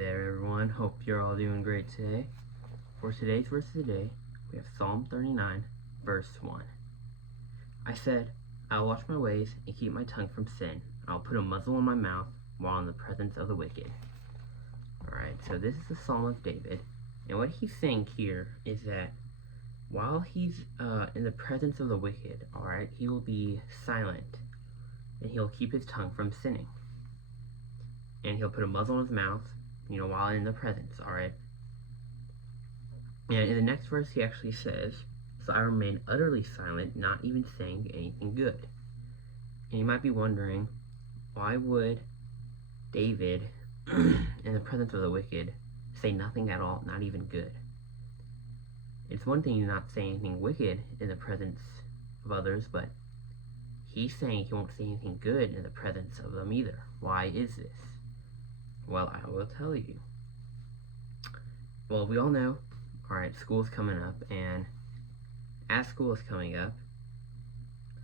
there, everyone. Hope you're all doing great today. For today's verse of the day, we have Psalm 39, verse 1. I said, I'll watch my ways and keep my tongue from sin. I'll put a muzzle in my mouth while in the presence of the wicked. Alright, so this is the Psalm of David. And what he's saying here is that while he's in the presence of the wicked, alright, he will be silent. And he'll keep his tongue from sinning. And he'll put a muzzle in his mouth, while in the presence, alright? And in the next verse, he actually says, so I remain utterly silent, not even saying anything good. And you might be wondering, why would David, in the presence of the wicked, say nothing at all, not even good? It's one thing to not say anything wicked in the presence of others, but he's saying he won't say anything good in the presence of them either. Why is this? Well, I will tell you. Well, we all know, alright, school's coming up, and as school is coming up,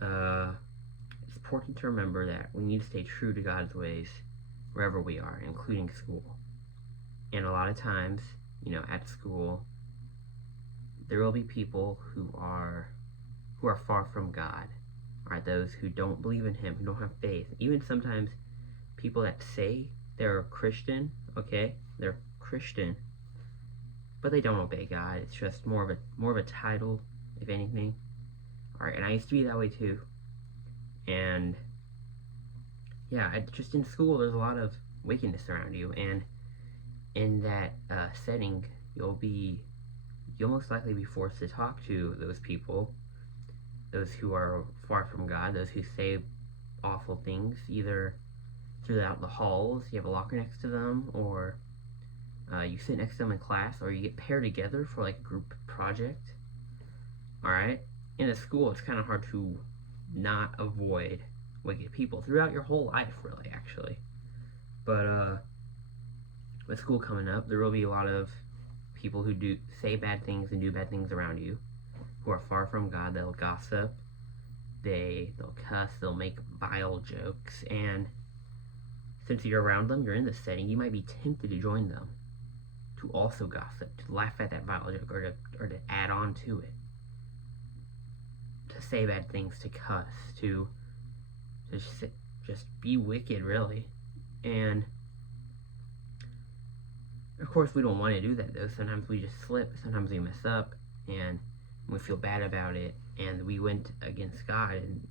it's important to remember that we need to stay true to God's ways wherever we are, including school. And a lot of times, at school, there will be people who are far from God. Alright, those who don't believe in Him, who don't have faith. Even sometimes people that say they're Christian, okay? They're Christian, but they don't obey God. It's just more of a title, if anything. Alright, and I used to be that way too. And yeah, just in school, there's a lot of wickedness around you, and in that setting, you'll most likely be forced to talk to those people, those who are far from God, those who say awful things, either throughout the halls, you have a locker next to them, or you sit next to them in class, or you get paired together for like a group project. Alright? In a school, it's kind of hard to not avoid wicked people throughout your whole life, really, actually. But with school coming up, there will be a lot of people who do say bad things and do bad things around you, who are far from God. They'll gossip, they'll cuss, they'll make vile jokes, and since you're around them, you're in this setting, you might be tempted to join them, to also gossip, to laugh at that vile joke, or to add on to it, to say bad things, to cuss, to just be wicked, really. And of course, we don't want to do that, though. Sometimes we just slip, sometimes we mess up, and we feel bad about it, and we went against God, and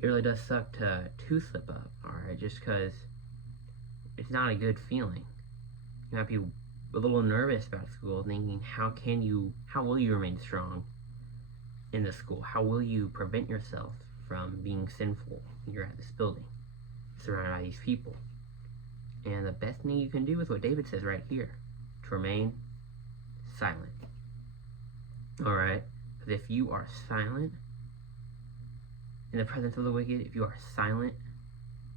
it really does suck to slip up, alright, just because it's not a good feeling. You might be a little nervous about school, thinking, how will you remain strong in the school? How will you prevent yourself from being sinful when you're at this building, surrounded by these people? And the best thing you can do is what David says right here, to remain silent. Alright? Because if you are silent in the presence of the wicked, if you are silent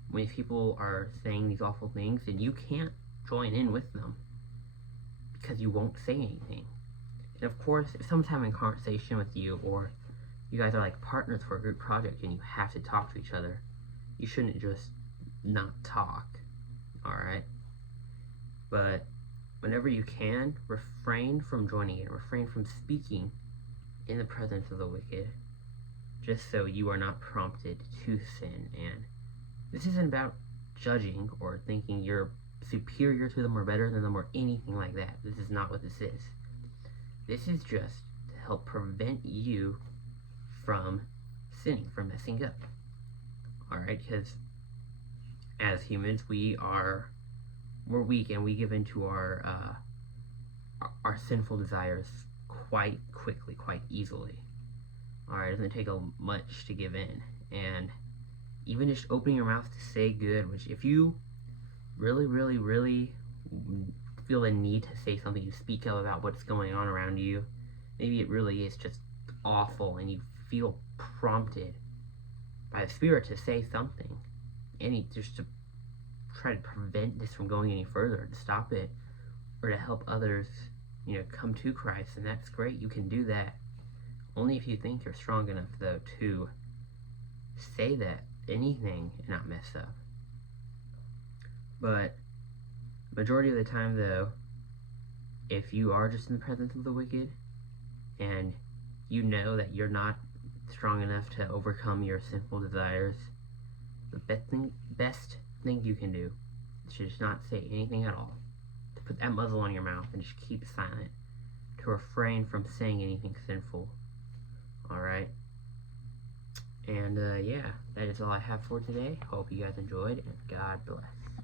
when people are saying these awful things, then you can't join in with them because you won't say anything. And of course, if someone's having a conversation with you, or you guys are like partners for a group project and you have to talk to each other, you shouldn't just not talk, alright? But whenever you can, refrain from joining in, refrain from speaking in the presence of the wicked, just so you are not prompted to sin. And this isn't about judging or thinking you're superior to them or better than them or anything like that. This is not what this is. This is just to help prevent you from sinning, from messing up. Alright, because as humans, we're weak, and we give into our sinful desires quite quickly, quite easily. Alright, it doesn't take much to give in. And even just opening your mouth to say good, which if you really, really, really feel the need to say something, to speak up about what's going on around you, maybe it really is just awful, and you feel prompted by the Spirit to say something, just to try to prevent this from going any further, to stop it, or to help others, come to Christ, and that's great. You can do that. Only if you think you're strong enough, though, to say that anything and not mess up. But Majority of the time, though, if you are just in the presence of the wicked, and you know that you're not strong enough to overcome your sinful desires, the best thing you can do is to just not say anything at all, to put that muzzle on your mouth and just keep silent, to refrain from saying anything sinful. Alright? And yeah, that is all I have for today. Hope you guys enjoyed, and God bless.